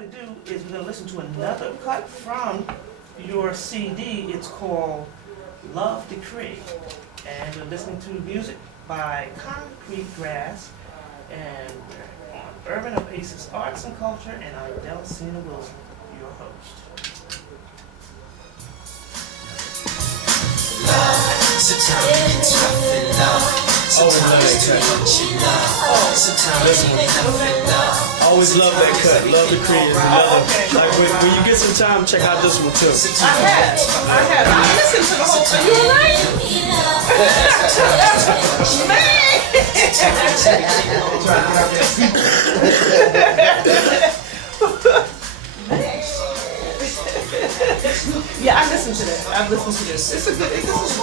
going to do is we're going to listen to another cut from your CD. It's called Love Decree. And we're listening to music by ConcreteGrass. And we're on UrdanOasis Arts and Culture, and I'm Sis.Delcina Wilson, your host. Sometimes you get tough in love. Sometimes you want your love. Sometimes you get tough in love. Always love that cut. Love the creed is another. Like when you get some time, check out this one too. I listened to the whole thing. You alright? Yeah, I listened to that. I listened to this. It's a good. This is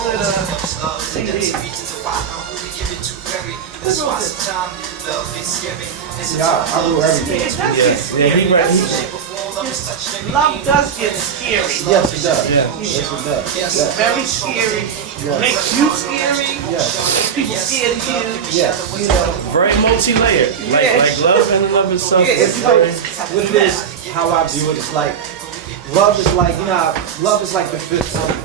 a good CD. Who wrote this? Yeah, I wrote everything. It does get scary. Love does get scary. Yes, it does. Yeah. Yes, it does. It's very scary. Yes. Makes you scary. Yes. Makes people scared of you. Yes. You know. Very multi-layered. Like love and love itself. Yeah, Is very, What it is, how I view it, it's like, love is like, love is like the fifth element.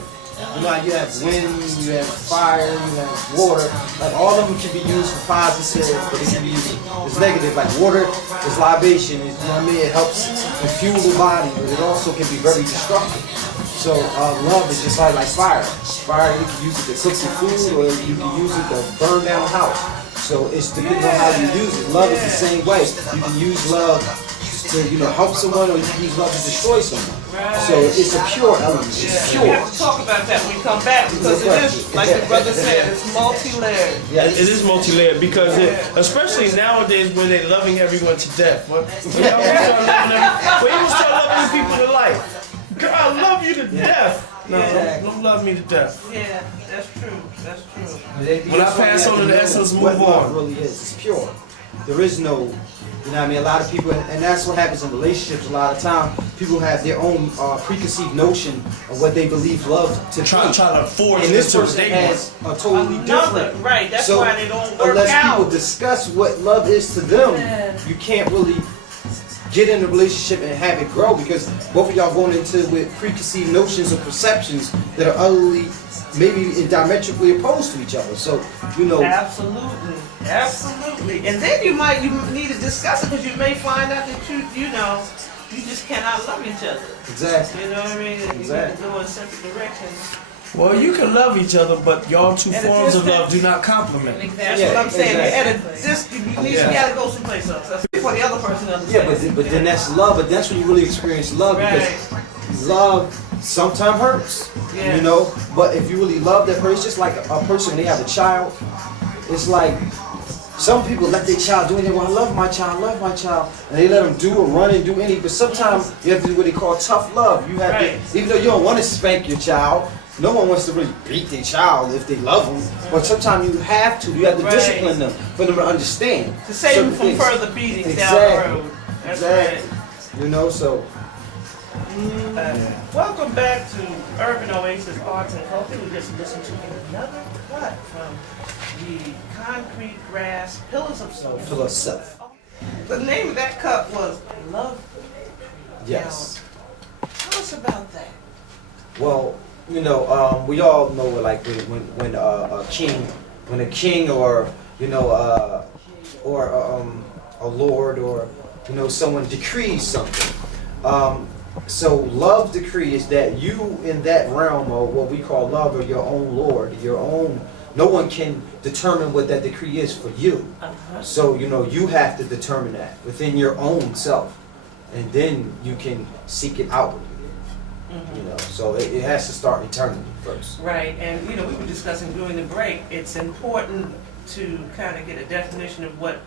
You know, you have wind, you have fire, you have water. Like all of them can be used for positive, but they can be used as negative. Like water is libation, you know what I mean? It helps fuel the body, but it also can be very destructive. So love is just like fire. Fire, you can use it to cook your food, or you can use it to burn down a house. So it's depending on how you use it. Love is the same way. You can use love to help someone, or you can use love to destroy someone. Right. So it's a pure element. It's pure. We have to talk about that when we come back, because it is, like the brother said, it's multi-layered. Yeah, it is multi-layered because especially nowadays where they're loving everyone to death. When you start loving people to life. Girl, I love you to death. No, don't love me to death. Yeah, that's true. That's true. When I pass on to the essence, move what love on. really is. It's pure. There is no, you know what I mean? A lot of people, and that's what happens in relationships a lot of time. People have their own preconceived notion of what they believe love to Try be. to force And this it to person they has a totally different. Right, that's So why they don't work unless out. people discuss what love is to them, Yeah. you can't really get in a relationship and have it grow, because both of y'all going into with preconceived notions or perceptions that are utterly, maybe diametrically opposed to each other. So, Absolutely, absolutely. And then you need to discuss it, because you may find out that you just cannot love each other. Exactly. You know what I mean? Exactly. You go in separate directions. Well, you can love each other, but y'all two At a forms of distance. love do not complement. That's Yeah, what I'm saying. exactly. You gotta go someplace else. That's for the other person to Yeah, understand. but then that's love. But that's when you really experience love, because love sometimes hurts. Yeah. But if you really love that person, it's just like a person when they have a child. It's like some people let their child do anything. Well, I love my child, and they let them do or run and do anything. But sometimes you have to do what they call tough love. You have to, even though you don't want to spank your child. No one wants to really beat their child if they love them, but sometimes you have to. You have to discipline them for them to understand. To save them from further beatings down the road. That's right. So. Welcome back to UrbanOasis Arts and Culture. We just listened to another cut from the ConcreteGrass Pillars of Soul. Full of self. The name of that cut was Love. Yes. Now, tell us about that. Well, we all know like when a king or a lord or someone decrees something. So love decree is that you in that realm, or what we call love, or your own lord, your own. No one can determine what that decree is for you. So you have to determine that within your own self, and then you can seek it outwardly. So it has to start internally first. Right, and we were discussing during the break, it's important to kind of get a definition of what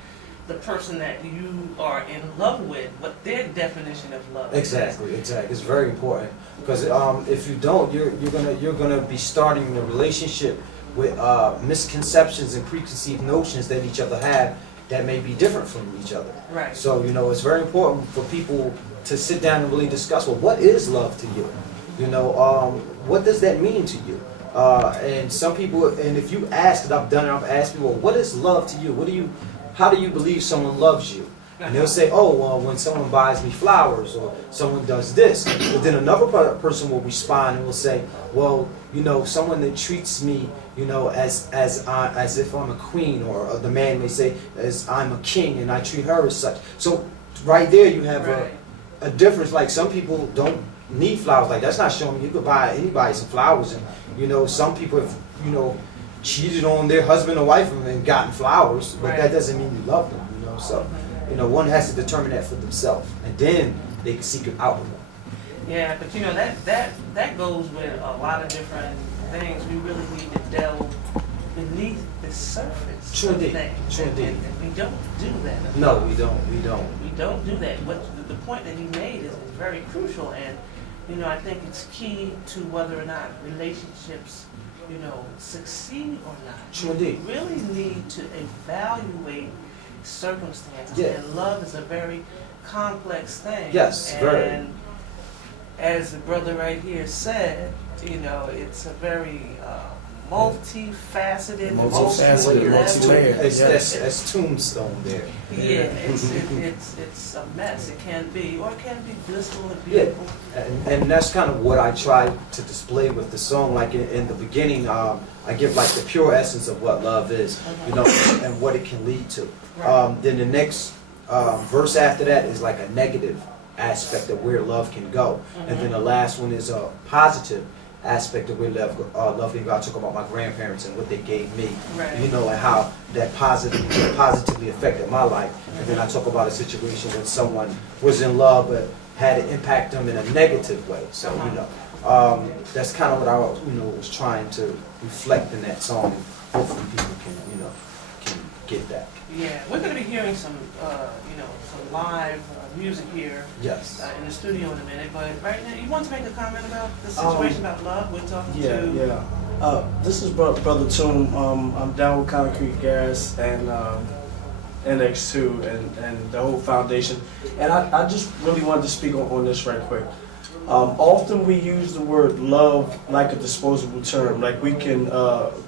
the person that you are in love with, what their definition of love is. Exactly. It's very important, because if you don't, you're gonna be starting a relationship with misconceptions and preconceived notions that each other have that may be different from each other. Right. So it's very important for people to sit down and really discuss, well, what is love to you? What does that mean to you? And some people, and if you ask, because I've done it, I've asked people, what is love to you? How do you believe someone loves you? And they'll say, oh, well, when someone buys me flowers or someone does this. But then another person will respond and will say, well, you know, someone that treats me, you know, as if I'm a queen, or the man may say, as I'm a king and I treat her as such. So right there you have a difference. Like some people don't need flowers. Like that's not showing you could buy anybody some flowers. And, you know, some people have, you know, cheated on their husband or wife and gotten flowers, but that doesn't mean you love them, you know. So, you know, one has to determine that for themselves, and then they can seek it out. Yeah, but you know that goes with a lot of different things. We really need to delve beneath the surface of things. And we don't do that. No, we don't. We don't do that. What the point that he made is very crucial, and you know, I think it's key to whether or not relationships, you know, succeed or not. Sure indeed. You really need to evaluate circumstances. Yeah. And love is a very complex thing. Yes, very. And as the brother right here said, you know, it's a very multifaceted, multi-layered. That's tombstone there. Yeah, it's a mess. It can be, or it can be blissful and beautiful. Yeah, and that's kind of what I tried to display with the song. Like in the beginning, I give like the pure essence of what love is, you know, and what it can lead to. Then the next verse after that is like a negative aspect of where love can go, and then the last one is a positive aspect of where love can go. I talk about my grandparents and what they gave me, you know, and how that positively affected my life. And then I talk about a situation when someone was in love but had it impact them in a negative way. So you know, that's kind of what I was trying to reflect in that song. And hopefully people can get that. Yeah, we're going to be hearing some some live music here. Yes. In the studio in a minute, but right now, you want to make a comment about the situation about love? We're talking to. This is Brother Toom. I'm down with ConcreteGrass and NX2 and the whole foundation. And I just really wanted to speak on this right quick. Often we use the word love like a disposable term, like we can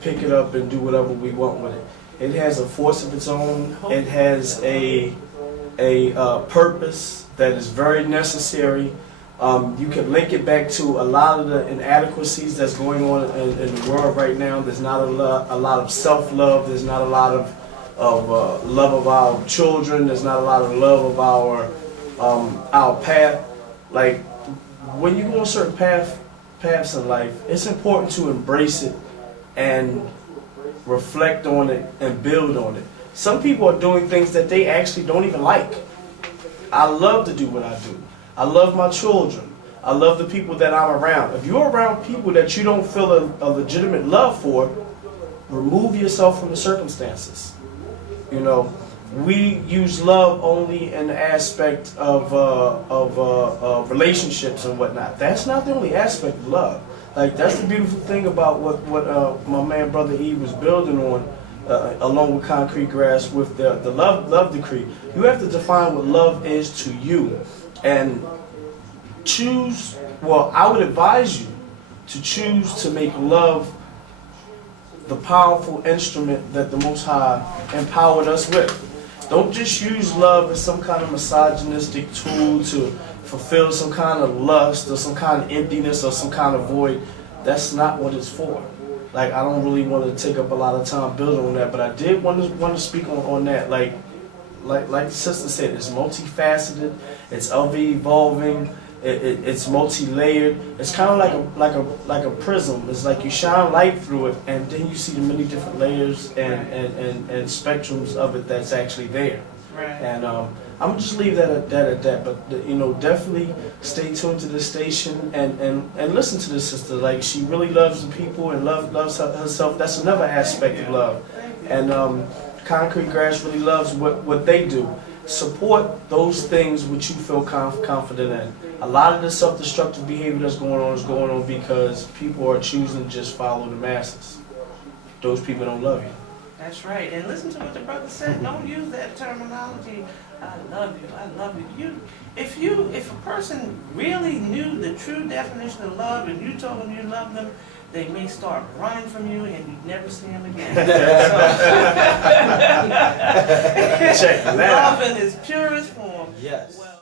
pick it up and do whatever we want with it. It has a force of its own. It has a purpose that is very necessary. You can link it back to a lot of the inadequacies that's going on in the world right now. There's not a lot of self-love. There's not a lot of love of our children. There's not a lot of love of our path. Like when you go on certain paths in life, it's important to embrace it and reflect on it and build on it. Some people are doing things that they actually don't even like. I love to do what I do. I love my children. I love the people that I'm around. If you're around people that you don't feel a legitimate love for, remove yourself from the circumstances. You know, we use love only in the aspect of relationships and whatnot. That's not the only aspect of love. Like that's the beautiful thing about what my man Brother E was building on, along with ConcreteGrass with the love decree. You have to define what love is to you, and choose. Well, I would advise you to choose to make love the powerful instrument that the Most High empowered us with. Don't just use love as some kind of misogynistic tool to fulfill some kind of lust or some kind of emptiness or some kind of void. That's not what it's for. Like, I don't really want to take up a lot of time building on that, but I did want to speak on that. Like the sister said, it's multifaceted, it's ever-evolving, it's multi-layered. It's kind of like a prism. It's like you shine light through it, and then you see the many different layers and spectrums of it that's actually there. Right. And I'm gonna just leave that at that. But you know, definitely stay tuned to the station and listen to this sister. Like, she really loves the people and loves herself. That's another aspect of love. And ConcreteGrass really loves what they do. Support those things which you feel confident in. A lot of the self-destructive behavior that's going on is going on because people are choosing to just follow the masses. Those people don't love you. That's right. And listen to what the brother said. Don't use that terminology, I love you, I love you. If a person really knew the true definition of love and you told them you love them, they may start running from you and you never see them again. Check that out. Love in its purest form. Yes. Well,